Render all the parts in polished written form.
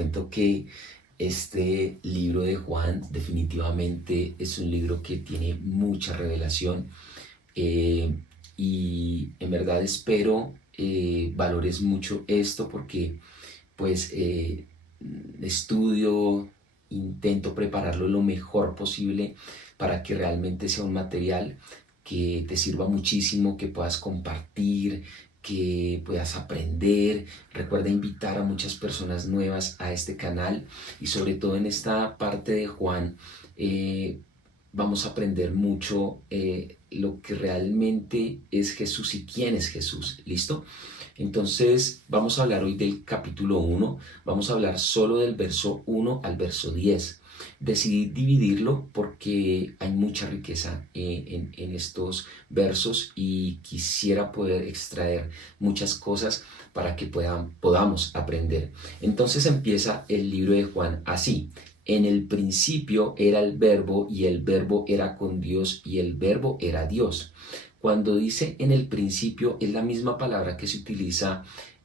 cuento que este libro de Juan definitivamente es un libro que tiene mucha revelación, eh, y en verdad espero valores mucho esto porque pues estudio, intento prepararlo lo mejor posible para que realmente sea un material que te sirva muchísimo, que puedas compartir, que puedas aprender. Recuerda invitar a muchas personas nuevas a este canal y sobre todo en esta parte de Juan vamos a aprender mucho lo que realmente es Jesús y quién es Jesús. ¿Listo? Entonces vamos a hablar hoy del capítulo 1, vamos a hablar solo del verso 1 al verso 10. Decidí dividirlo porque hay mucha riqueza en estos versos y quisiera poder extraer muchas cosas para que podamos aprender. Entonces empieza el libro de Juan así. En el principio era el verbo y el verbo era con Dios y el verbo era Dios. Cuando dice en el principio es la misma palabra que se utiliza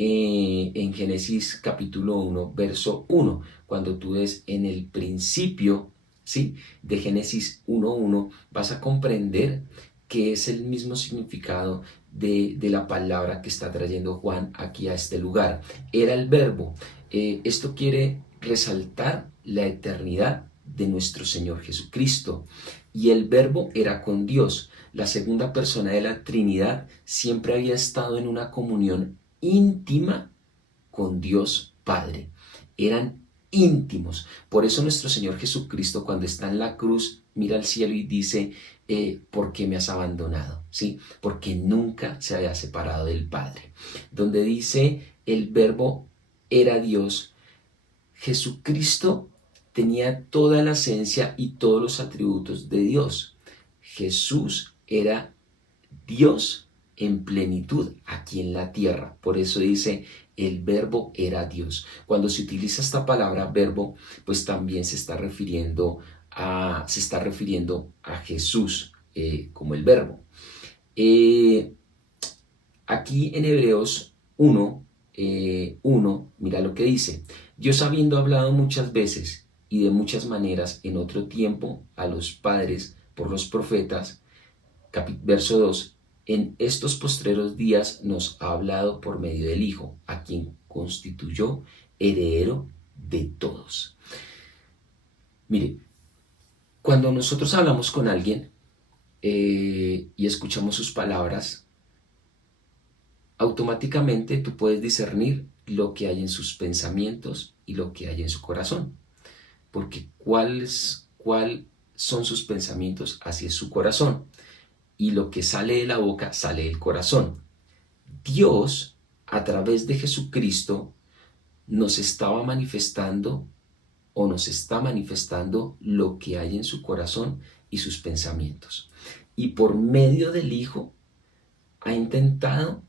en Génesis capítulo 1, verso 1. Cuando tú ves en el principio, ¿sí?, de Génesis 1:1, vas a comprender que es el mismo significado de la palabra que está trayendo Juan aquí a este lugar. Era el verbo. Esto quiere resaltar la eternidad de nuestro Señor Jesucristo. Y el verbo era con Dios. La segunda persona de la Trinidad siempre había estado en una comunión íntima con Dios Padre. Eran íntimos. Por eso nuestro Señor Jesucristo, cuando está en la cruz, mira al cielo y dice, ¿por qué me has abandonado? ¿Sí? Porque nunca se había separado del Padre. Donde dice el verbo era Dios, Jesucristo tenía toda la esencia y todos los atributos de Dios. Jesús era Dios en plenitud aquí en la tierra. Por eso dice, el verbo era Dios. Cuando se utiliza esta palabra verbo, pues también se está refiriendo a Jesús como el verbo. Aquí en Hebreos 1, mira lo que dice. Dios, habiendo hablado muchas veces y de muchas maneras en otro tiempo a los padres por los profetas, verso 2, en estos postreros días nos ha hablado por medio del Hijo, a quien constituyó heredero de todos. Mire, cuando nosotros hablamos con alguien y escuchamos sus palabras, automáticamente tú puedes discernir lo que hay en sus pensamientos y lo que hay en su corazón. Porque cuáles son sus pensamientos, así es su corazón. Y lo que sale de la boca sale del corazón. Dios, a través de Jesucristo, nos estaba manifestando o nos está manifestando lo que hay en su corazón y sus pensamientos. Y por medio del Hijo ha intentado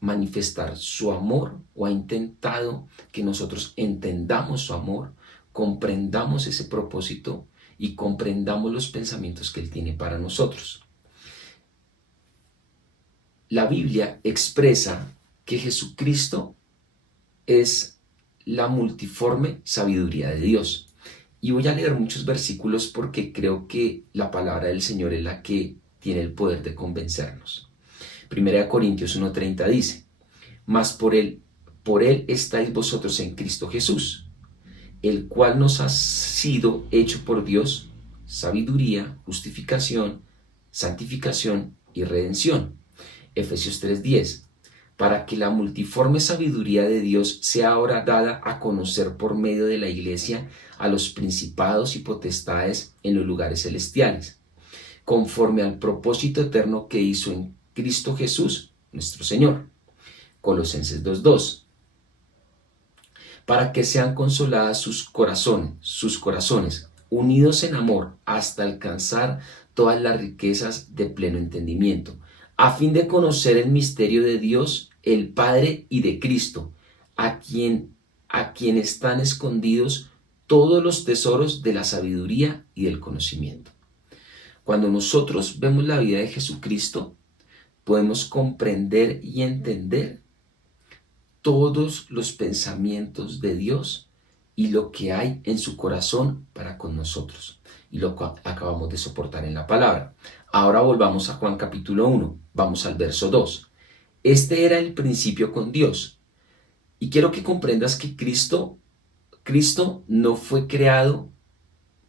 manifestar su amor o ha intentado que nosotros entendamos su amor, comprendamos ese propósito y comprendamos los pensamientos que Él tiene para nosotros. La Biblia expresa que Jesucristo es la multiforme sabiduría de Dios. Y voy a leer muchos versículos porque creo que la palabra del Señor es la que tiene el poder de convencernos. 1 Corintios 1:30 dice, mas por él estáis vosotros en Cristo Jesús, el cual nos ha sido hecho por Dios sabiduría, justificación, santificación y redención. Efesios 3:10, para que la multiforme sabiduría de Dios sea ahora dada a conocer por medio de la Iglesia a los principados y potestades en los lugares celestiales, conforme al propósito eterno que hizo en Cristo Jesús, nuestro Señor. Colosenses 2:2, para que sean consoladas sus corazones, unidos en amor hasta alcanzar todas las riquezas de pleno entendimiento, a fin de conocer el misterio de Dios, el Padre y de Cristo, a quien están escondidos todos los tesoros de la sabiduría y del conocimiento. Cuando nosotros vemos la vida de Jesucristo, podemos comprender y entender todos los pensamientos de Dios y lo que hay en su corazón para con nosotros. Y lo que acabamos de soportar en la palabra. Ahora volvamos a Juan capítulo 1. Vamos al verso 2. Este era el principio con Dios. Y quiero que comprendas que Cristo no fue creado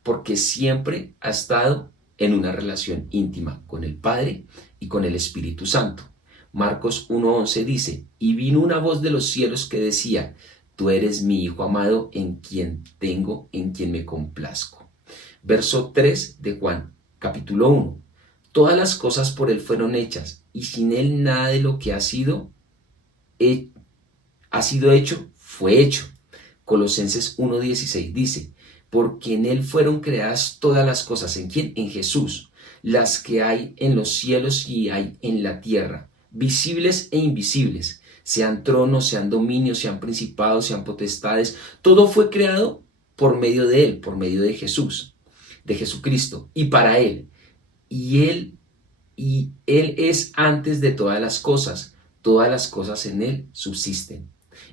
porque siempre ha estado en una relación íntima con el Padre y con el Espíritu Santo. Marcos 1:11 dice, y vino una voz de los cielos que decía, tú eres mi Hijo amado en quien me complazco. Verso 3 de Juan, capítulo 1. Todas las cosas por él fueron hechas, y sin él nada de lo que ha sido hecho, fue hecho. Colosenses 1:16 dice, porque en él fueron creadas todas las cosas. ¿En quién? En Jesús. Las que hay en los cielos y hay en la tierra, visibles e invisibles, sean tronos, sean dominios, sean principados, sean potestades. Todo fue creado por medio de él, por medio de Jesús, de Jesucristo, y para él. Y él es antes de todas las cosas en él subsisten.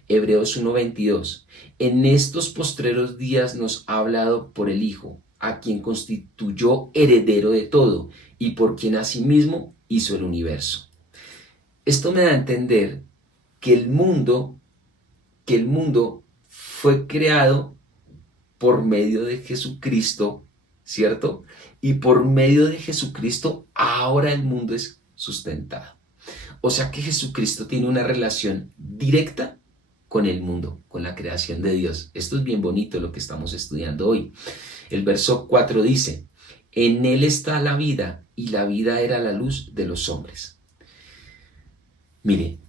Hebreos 1:22. En estos postreros días nos ha hablado por el Hijo, a quien constituyó heredero de todo y por quien asimismo hizo el universo. Esto me da a entender que el mundo fue creado por medio de Jesucristo, ¿cierto? Y por medio de Jesucristo ahora el mundo es sustentado. O sea que Jesucristo tiene una relación directa con el mundo, con la creación de Dios. Esto es bien bonito lo que estamos estudiando hoy. El verso 4 dice, en él está la vida y la vida era la luz de los hombres. Mire,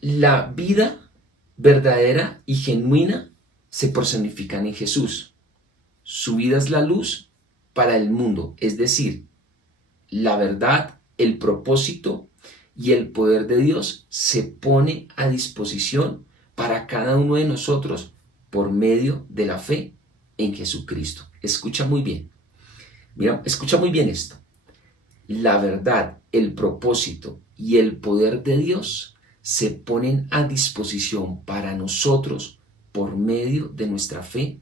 la vida verdadera y genuina se personifican en Jesús. Su vida es la luz para el mundo, es decir, la verdad, el propósito y el poder de Dios se pone a disposición para cada uno de nosotros por medio de la fe en Jesucristo. Escucha muy bien. Mira, escucha muy bien esto. La verdad, el propósito y el poder de Dios se ponen a disposición para nosotros por medio de nuestra fe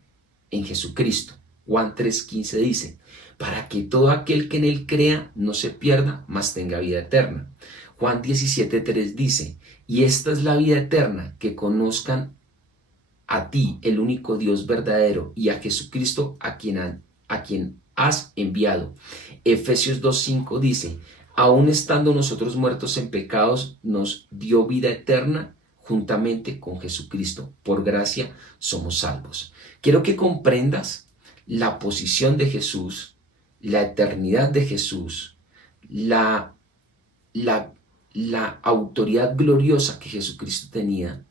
en Jesucristo. Juan 3:15 dice, para que todo aquel que en él crea no se pierda, mas tenga vida eterna. Juan 17:3 dice, y esta es la vida eterna, que conozcan a ti, el único Dios verdadero, y a Jesucristo a quien has enviado. Efesios 2:5 dice, aun estando nosotros muertos en pecados, nos dio vida eterna juntamente con Jesucristo. Por gracia somos salvos. Quiero que comprendas la posición de Jesús, la eternidad de Jesús, la autoridad gloriosa que Jesucristo tenía,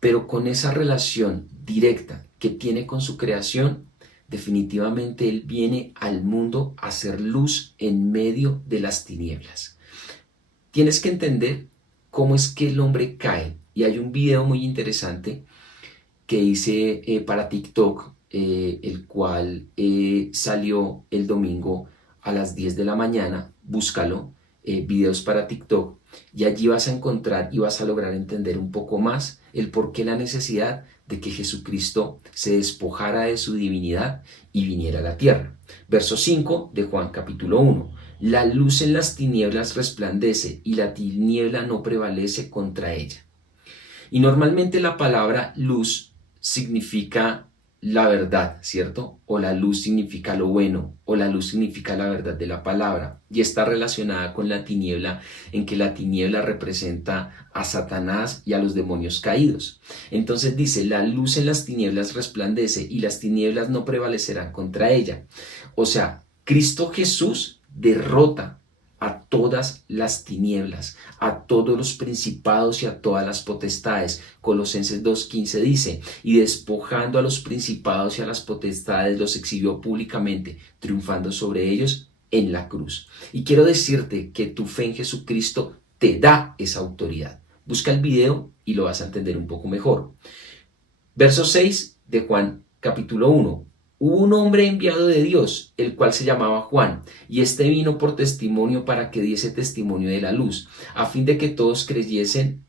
pero con esa relación directa que tiene con su creación, definitivamente Él viene al mundo a hacer luz en medio de las tinieblas. Tienes que entender cómo es que el hombre cae, y hay un video muy interesante que hice para TikTok, el cual salió el domingo a las 10 de la mañana, búscalo, videos para TikTok, y allí vas a encontrar y vas a lograr entender un poco más el por qué la necesidad de que Jesucristo se despojara de su divinidad y viniera a la tierra. Verso 5 de Juan capítulo 1. La luz en las tinieblas resplandece y la tiniebla no prevalece contra ella. Y normalmente la palabra luz significa la verdad, ¿cierto? O la luz significa lo bueno, o la luz significa la verdad de la palabra, y está relacionada con la tiniebla, en que la tiniebla representa a Satanás y a los demonios caídos. Entonces dice, la luz en las tinieblas resplandece y las tinieblas no prevalecerán contra ella. O sea, Cristo Jesús derrota a todas las tinieblas, a todos los principados y a todas las potestades. Colosenses 2:15 dice, y despojando a los principados y a las potestades los exhibió públicamente, triunfando sobre ellos en la cruz. Y quiero decirte que tu fe en Jesucristo te da esa autoridad. Busca el video y lo vas a entender un poco mejor. Verso 6 de Juan capítulo 1. Hubo un hombre enviado de Dios, el cual se llamaba Juan, y este vino por testimonio para que diese testimonio de la luz, a fin de que todos creyesen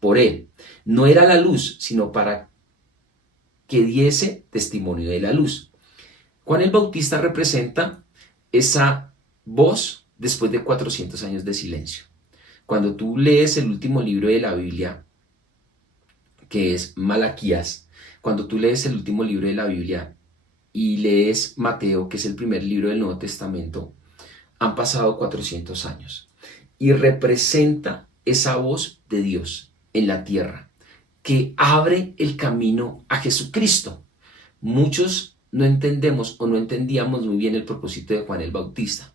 por él. No era la luz, sino para que diese testimonio de la luz. Juan el Bautista representa esa voz después de 400 años de silencio. Cuando tú lees el último libro de la Biblia, que es Malaquías, cuando tú lees el último libro de la Biblia y lees Mateo, que es el primer libro del Nuevo Testamento, han pasado 400 años y representa esa voz de Dios en la tierra que abre el camino a Jesucristo. Muchos no entendemos o no entendíamos muy bien el propósito de Juan el Bautista,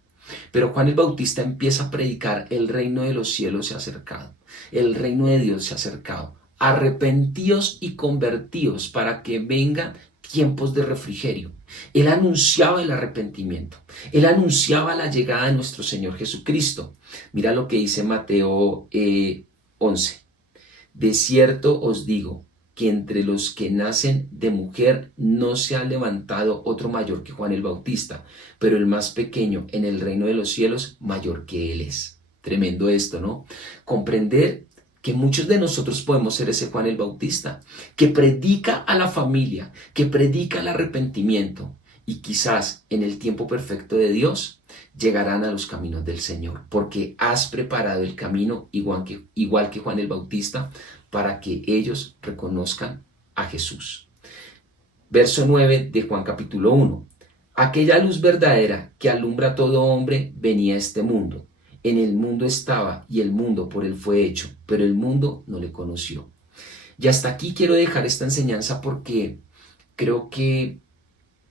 pero Juan el Bautista empieza a predicar: el reino de los cielos se ha acercado, el reino de Dios se ha acercado, arrepentíos y convertíos para que vengan tiempos de refrigerio. Él anunciaba el arrepentimiento, él anunciaba la llegada de nuestro Señor Jesucristo. Mira lo que dice Mateo 11. De cierto os digo que entre los que nacen de mujer no se ha levantado otro mayor que Juan el Bautista, pero el más pequeño en el reino de los cielos mayor que él es. Tremendo esto, ¿no? Comprender que muchos de nosotros podemos ser ese Juan el Bautista, que predica a la familia, que predica el arrepentimiento, y quizás en el tiempo perfecto de Dios llegarán a los caminos del Señor, porque has preparado el camino igual que Juan el Bautista, para que ellos reconozcan a Jesús. Verso 9 de Juan capítulo 1. Aquella luz verdadera que alumbra a todo hombre venía a este mundo. En el mundo estaba y el mundo por él fue hecho, pero el mundo no le conoció. Y hasta aquí quiero dejar esta enseñanza porque creo que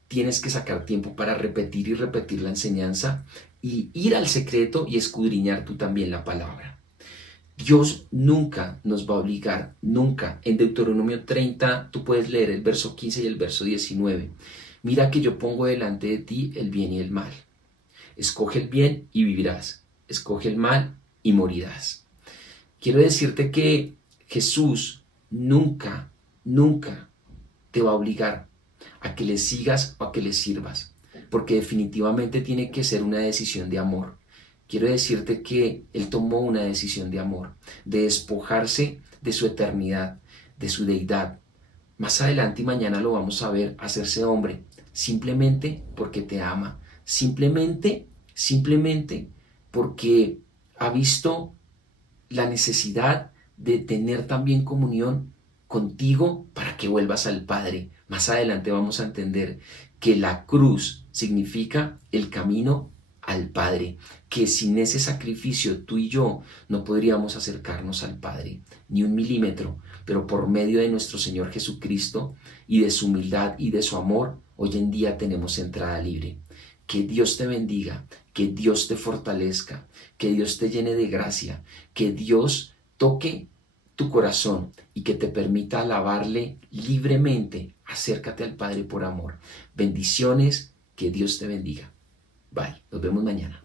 tienes que sacar tiempo para repetir y repetir la enseñanza y ir al secreto y escudriñar tú también la palabra. Dios nunca nos va a obligar, nunca. En Deuteronomio 30 tú puedes leer el verso 15 y el verso 19. Mira que yo pongo delante de ti el bien y el mal. Escoge el bien y vivirás. Escoge el mal y morirás. Quiero decirte que Jesús nunca te va a obligar a que le sigas o a que le sirvas, porque definitivamente tiene que ser una decisión de amor. Quiero decirte que Él tomó una decisión de amor, de despojarse de su eternidad, de su deidad. Más adelante y mañana lo vamos a ver, hacerse hombre, simplemente porque te ama, simplemente porque ha visto la necesidad de tener también comunión contigo para que vuelvas al Padre. Más adelante vamos a entender que la cruz significa el camino al Padre, que sin ese sacrificio tú y yo no podríamos acercarnos al Padre, ni un milímetro, pero por medio de nuestro Señor Jesucristo y de su humildad y de su amor, hoy en día tenemos entrada libre. Que Dios te bendiga, que Dios te fortalezca, que Dios te llene de gracia, que Dios toque tu corazón y que te permita alabarle libremente. Acércate al Padre por amor. Bendiciones, que Dios te bendiga. Bye, nos vemos mañana.